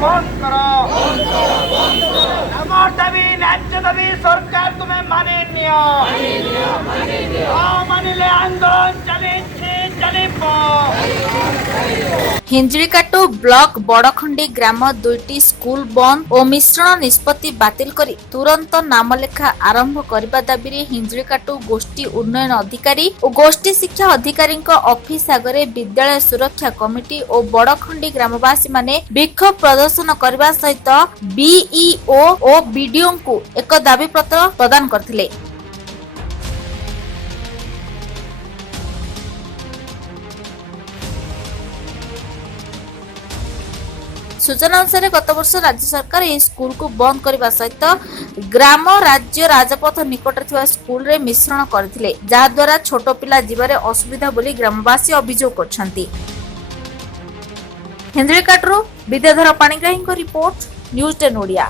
बंद करो আমার দাবি ন্যায্য দাবি সরকার তুমি মানে নিও মানিলে আন্দোলন চালিব हिंजड़ीकाटु ब्लॉक बड़खंडी ग्राम 2टी स्कूल बंद और मिश्रण निष्पत्ति बातिल करी तुरंत नामलेखा आरंभ करने दाबी हिंजड़ीकाटु गोष्ठी उन्नयन अधिकारी और गोष्ठी शिक्षा अधिकारी ऑफिस आगे विद्यालय सुरक्षा कमिटी और बड़खंडी ग्रामवासी माने विक्षोभ प्रदर्शन करने सहित बीईओ और बीडीओ को एक दाबी पत्र प्रदान करथिले। सूचना अनुसार गत वर्ष राज्य सरकार यह स्कूल को बंद करने सहित ग्राम राज्य राजपथ निकट स्कूल रे मिश्रण करथिले जहाद्वारा छोट पिला जीवारे असुविधा बोली ग्रामवासी अभियोग करछंती। हिंजड़ीकाटरू विद्याधर पाणिग्राही रिपोर्ट न्यूज 10 ओडिया।